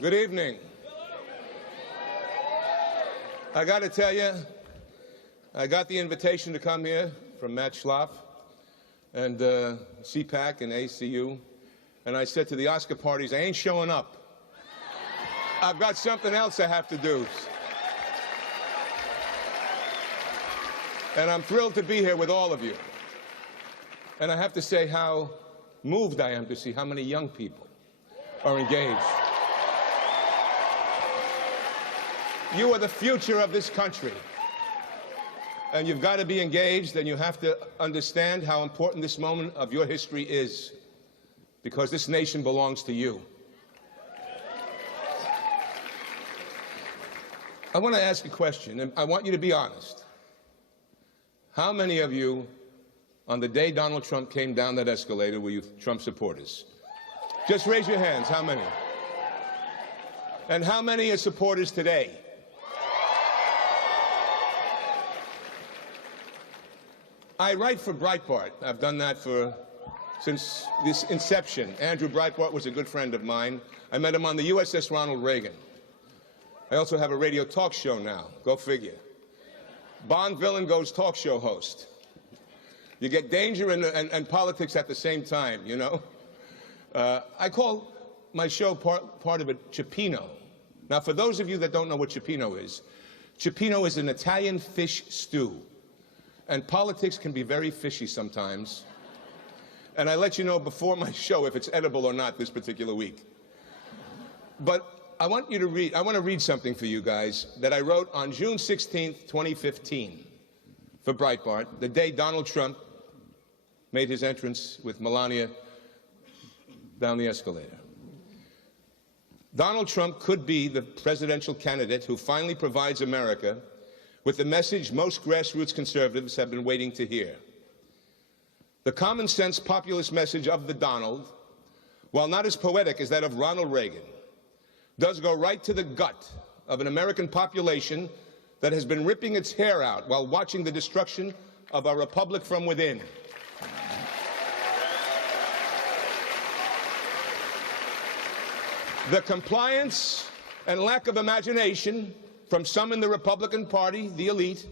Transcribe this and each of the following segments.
Good evening. I got to tell you, I got the invitation to come here from Matt Schlaff and CPAC and ACU, and I said to the Oscar parties, I ain't showing up. I've got something else I have to do. And I'm thrilled to be here with all of you. And I have to say how moved I am to see how many young people are engaged. You are the future of this country. And you've got to be engaged, and you have to understand how important this moment of your history is, because this nation belongs to you. I want to ask a question, and I want you to be honest. How many of you, on the day Donald Trump came down that escalator, were you Trump supporters? Just raise your hands. How many? And how many are supporters today? I write for Breitbart. I've done that since this inception. Andrew Breitbart was a good friend of mine. I met him on the USS Ronald Reagan. I also have a radio talk show now. Go figure. Bond villain goes talk show host. You get danger and politics at the same time, you know? I call my show part of it Cioppino. Now, for those of you that don't know what Cioppino is an Italian fish stew. And politics can be very fishy sometimes. And I let you know before my show if it's edible or not this particular week. But I want to read something for you guys that I wrote on June 16th, 2015 for Breitbart, the day Donald Trump made his entrance with Melania down the escalator. Donald Trump could be the presidential candidate who finally provides America with the message most grassroots conservatives have been waiting to hear. The common sense populist message of the Donald, while not as poetic as that of Ronald Reagan, does go right to the gut of an American population that has been ripping its hair out while watching the destruction of our republic from within. The compliance and lack of imagination from some in the Republican Party, the elite,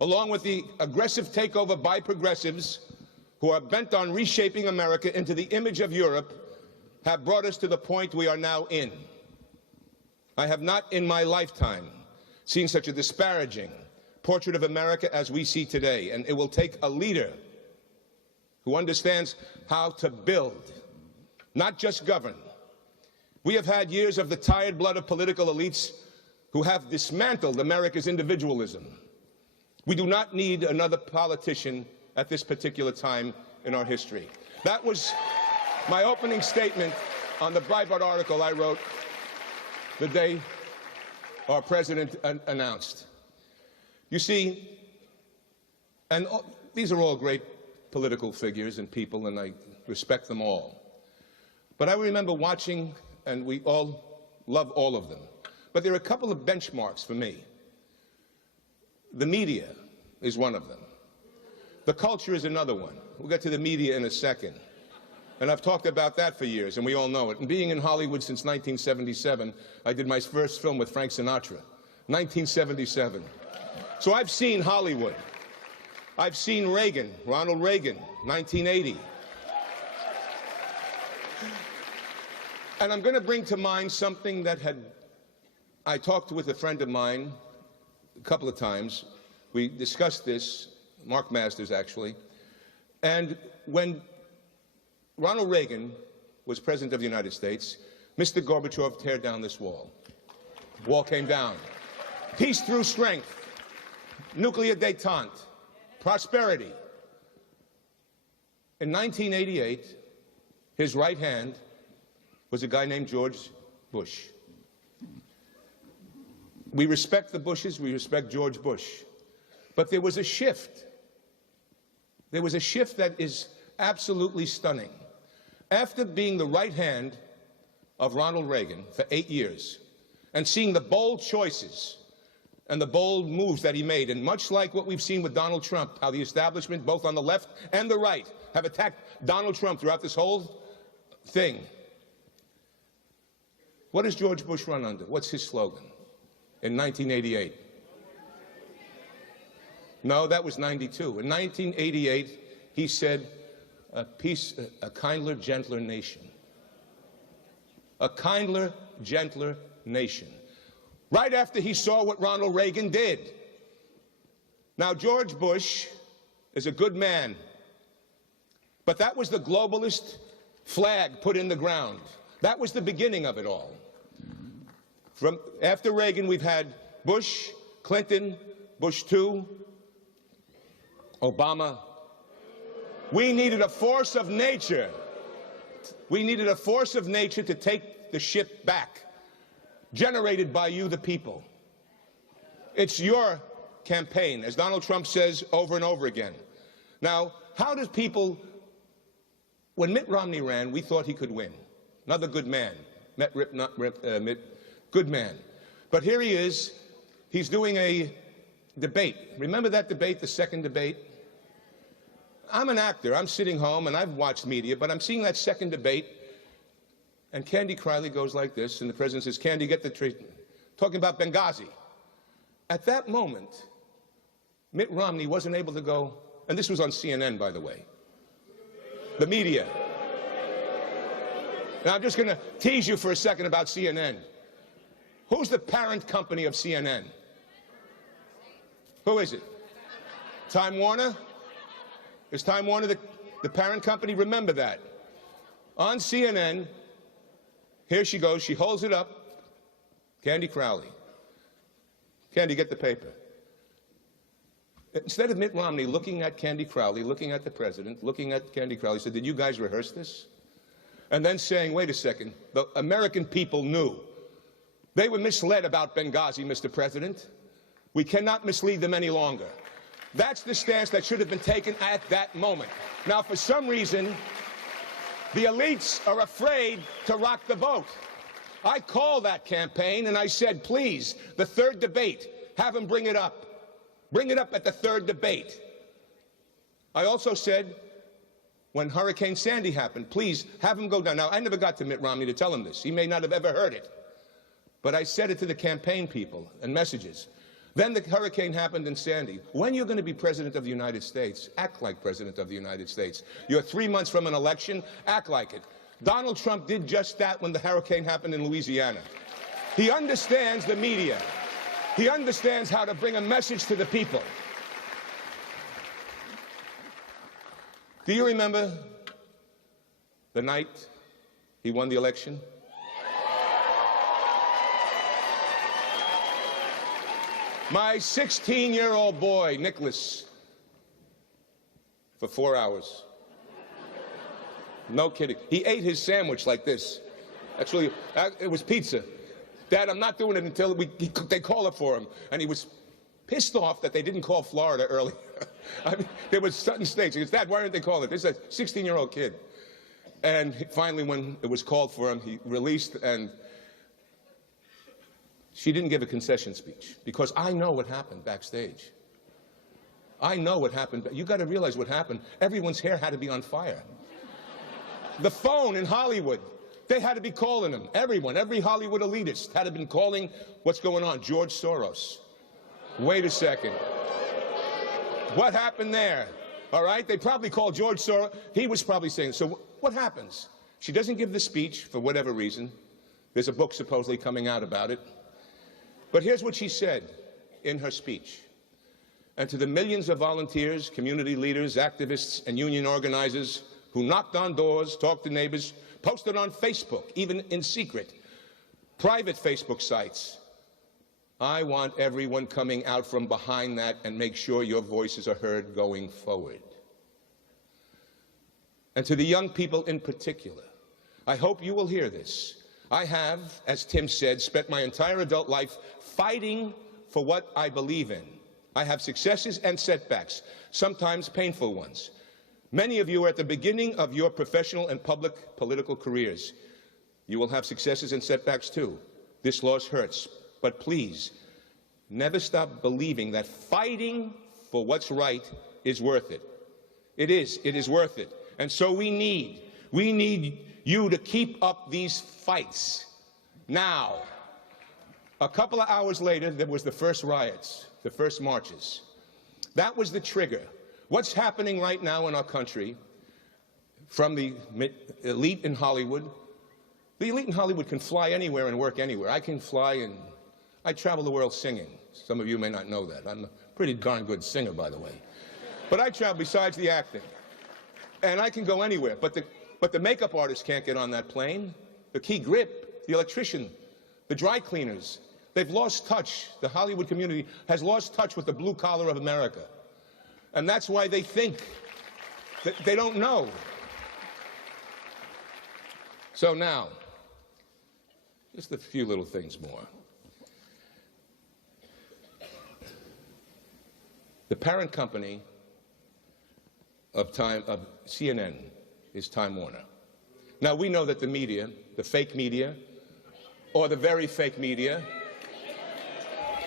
along with the aggressive takeover by progressives who are bent on reshaping America into the image of Europe, have brought us to the point we are now in. I have not in my lifetime seen such a disparaging portrait of America as we see today, and it will take a leader who understands how to build, not just govern. We have had years of the tired blood of political elites who have dismantled America's individualism. We do not need another politician at this particular time in our history. That was my opening statement on the Breitbart article I wrote the day our president announced. You see, and these are all great political figures and people, and I respect them all. But I remember watching, and we all love all of them. But there are a couple of benchmarks for me. The media is one of them. The culture is another one. We'll get to the media in a second. And I've talked about that for years, and we all know it. And being in Hollywood since 1977, I did my first film with Frank Sinatra, 1977. So I've seen Hollywood. I've seen Reagan, Ronald Reagan, 1980. And I'm going to bring to mind something that I talked with a friend of mine a couple of times. We discussed this, Mark Masters actually, and when Ronald Reagan was President of the United States, Mr. Gorbachev, tear down this wall. The wall came down. Peace through strength, nuclear détente, prosperity. In 1988, his right hand was a guy named George Bush. We respect the Bushes, we respect George Bush. But there was a shift. There was a shift that is absolutely stunning. After being the right hand of Ronald Reagan for 8 years and seeing the bold choices and the bold moves that he made, and much like what we've seen with Donald Trump, how the establishment, both on the left and the right, have attacked Donald Trump throughout this whole thing, What does George Bush run under? What's his slogan in 1988? No, that was 92. In 1988, he said, a kindler, gentler nation. A kindler, gentler nation. Right after he saw what Ronald Reagan did. Now, George Bush is a good man, but that was the globalist flag put in the ground. That was the beginning of it all. From after Reagan, we've had Bush, Clinton, Bush II, Obama. We needed a force of nature. We needed a force of nature to take the ship back, generated by you, the people. It's your campaign, as Donald Trump says over and over again. Now, how does people, when Mitt Romney ran, we thought he could win. Another good man. Mitt, good man. But here he is, he's doing a debate. Remember that debate, the second debate? I'm an actor, I'm sitting home and I've watched media, but I'm seeing that second debate, and Candy Crowley goes like this, and the president says, Candy, get the treatment. Talking about Benghazi. At that moment, Mitt Romney wasn't able to go, and this was on CNN, by the way, the media. Now, I'm just going to tease you for a second about CNN. Who's the parent company of CNN? Who is it? Time Warner? Is Time Warner the parent company? Remember that. On CNN, here she goes, she holds it up, Candy Crowley. Candy, get the paper. Instead of Mitt Romney looking at Candy Crowley, looking at the president, looking at Candy Crowley, said, did you guys rehearse this? And then saying, wait a second, the American people knew. They were misled about Benghazi, Mr. President. We cannot mislead them any longer. That's the stance that should have been taken at that moment. Now, for some reason, the elites are afraid to rock the boat. I called that campaign and I said, please, the third debate, have him bring it up. Bring it up at the third debate. I also said, when Hurricane Sandy happened, please have him go down. Now, I never got to Mitt Romney to tell him this. He may not have ever heard it. But I said it to the campaign people and messages. Then the hurricane happened in Sandy. When you're going to be President of the United States, act like President of the United States. You're 3 months from an election, act like it. Donald Trump did just that when the hurricane happened in Louisiana. He understands the media. He understands how to bring a message to the people. Do you remember the night he won the election? My 16-year-old boy, Nicholas, for 4 hours. No kidding. He ate his sandwich like this. Actually, it was pizza. Dad, I'm not doing it until they call it for him. And he was pissed off that they didn't call Florida earlier. I mean, there was certain states. He goes, Dad, why didn't they call it? This is a 16-year-old kid. And finally, when it was called for him, he released, and she didn't give a concession speech, because I know what happened backstage. I know what happened. You got to realize what happened. Everyone's hair had to be on fire. The phone in Hollywood, they had to be calling him. Everyone, every Hollywood elitist had to been calling, what's going on? George Soros. Wait a second. What happened there? All right, they probably called George Soros. He was probably saying, so what happens? She doesn't give the speech for whatever reason. There's a book supposedly coming out about it. But here's what she said in her speech. And to the millions of volunteers, community leaders, activists, and union organizers who knocked on doors, talked to neighbors, posted on Facebook, even in secret, private Facebook sites, I want everyone coming out from behind that and make sure your voices are heard going forward. And to the young people in particular, I hope you will hear this. I have, as Tim said, spent my entire adult life fighting for what I believe in. I have successes and setbacks, sometimes painful ones. Many of you are at the beginning of your professional and public political careers. You will have successes and setbacks too. This loss hurts, but please, never stop believing that fighting for what's right is worth it. It is worth it. And so we need you to keep up these fights. Now, a couple of hours later, there was the first riots, the first marches. That was the trigger. What's happening right now in our country from the elite in Hollywood? The elite in Hollywood can fly anywhere and work anywhere. I can fly, and I travel the world singing. Some of you may not know that. I'm a pretty darn good singer, by the way. But I travel besides the acting. And I can go anywhere. But the makeup artist can't get on that plane. The key grip, the electrician, the dry cleaners. They've lost touch. The Hollywood community has lost touch with the blue collar of America. And that's why they think that they don't know. So now, just a few little things more. The parent company of CNN is Time Warner. Now, we know that the media, the fake media, or the very fake media,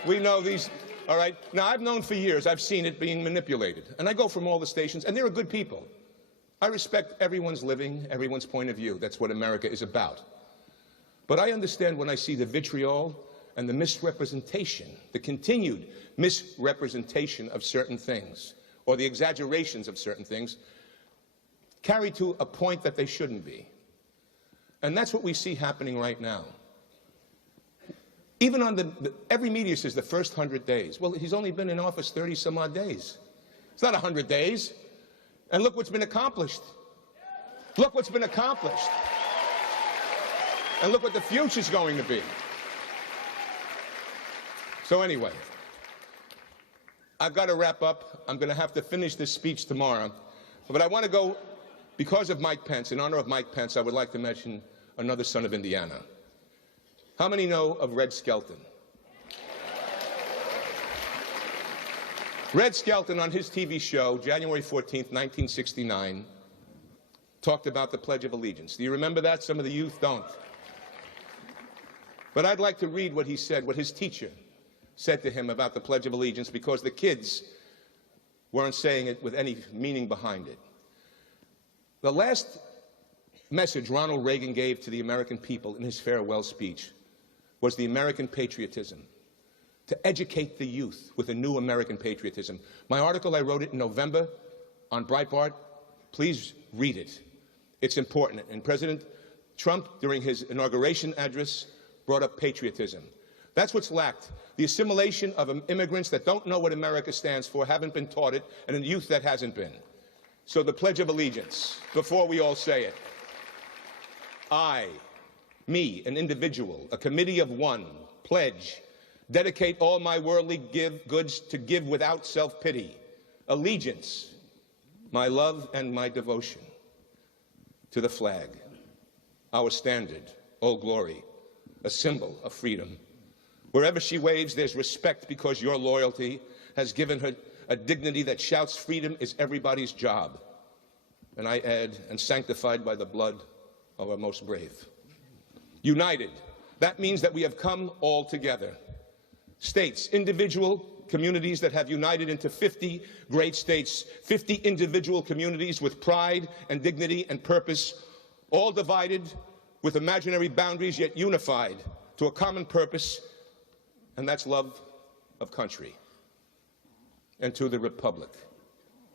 we know these, all right? Now, I've known for years, I've seen it being manipulated. And I go from all the stations, and they're good people. I respect everyone's living, everyone's point of view. That's what America is about. But I understand when I see the vitriol and the misrepresentation, the continued misrepresentation of certain things, or the exaggerations of certain things, carried to a point that they shouldn't be. And that's what we see happening right now. Even on every media says the first 100 days. Well, he's only been in office 30-some-odd days. It's not 100 days. And look what's been accomplished. Look what's been accomplished. And look what the future's going to be. So anyway, I've got to wrap up. I'm going to have to finish this speech tomorrow. But I want to go, because of Mike Pence, in honor of Mike Pence, I would like to mention another son of Indiana. How many know of Red Skelton? Red Skelton, on his TV show, January 14th, 1969, talked about the Pledge of Allegiance. Do you remember that? Some of the youth don't. But I'd like to read what he said, what his teacher said to him about the Pledge of Allegiance, because the kids weren't saying it with any meaning behind it. The last message Ronald Reagan gave to the American people in his farewell speech was the American patriotism, to educate the youth with a new American patriotism. My article, I wrote it in November on Breitbart. Please read it. It's important. And President Trump, during his inauguration address, brought up patriotism. That's what's lacked. The assimilation of immigrants that don't know what America stands for, haven't been taught it, and a youth that hasn't been. So the Pledge of Allegiance, before we all say it. I, me, an individual, a committee of one, pledge, dedicate all my worldly goods to give without self-pity, allegiance, my love and my devotion to the flag, our standard, Old Glory, a symbol of freedom. Wherever she waves, there's respect because your loyalty has given her a dignity that shouts freedom is everybody's job. And I add, and sanctified by the blood of our most brave. United, that means that we have come all together. States, individual communities that have united into 50 great states, 50 individual communities with pride and dignity and purpose, all divided with imaginary boundaries yet unified to a common purpose, and that's love of country. And to the Republic,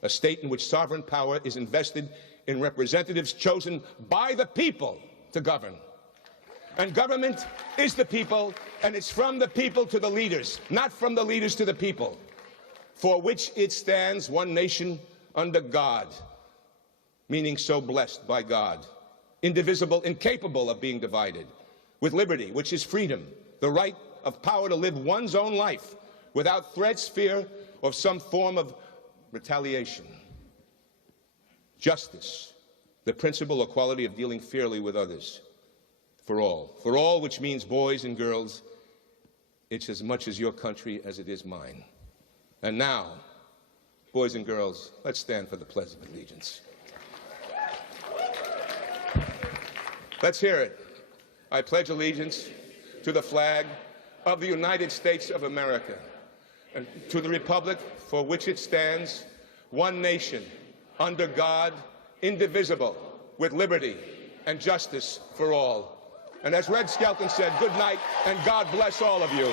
a state in which sovereign power is invested in representatives chosen by the people to govern. And government is the people, and it's from the people to the leaders, not from the leaders to the people, for which it stands, one nation under God, meaning so blessed by God, indivisible, incapable of being divided, with liberty, which is freedom, the right of power to live one's own life without threats, fear, or some form of retaliation. Justice, the principle or quality of dealing fairly with others. For all, which means boys and girls, it's as much as your country as it is mine. And now, boys and girls, let's stand for the Pledge of Allegiance. Let's hear it. I pledge allegiance to the flag of the United States of America and to the republic for which it stands, one nation, under God, indivisible, with liberty and justice for all. And as Red Skelton said, good night and God bless all of you.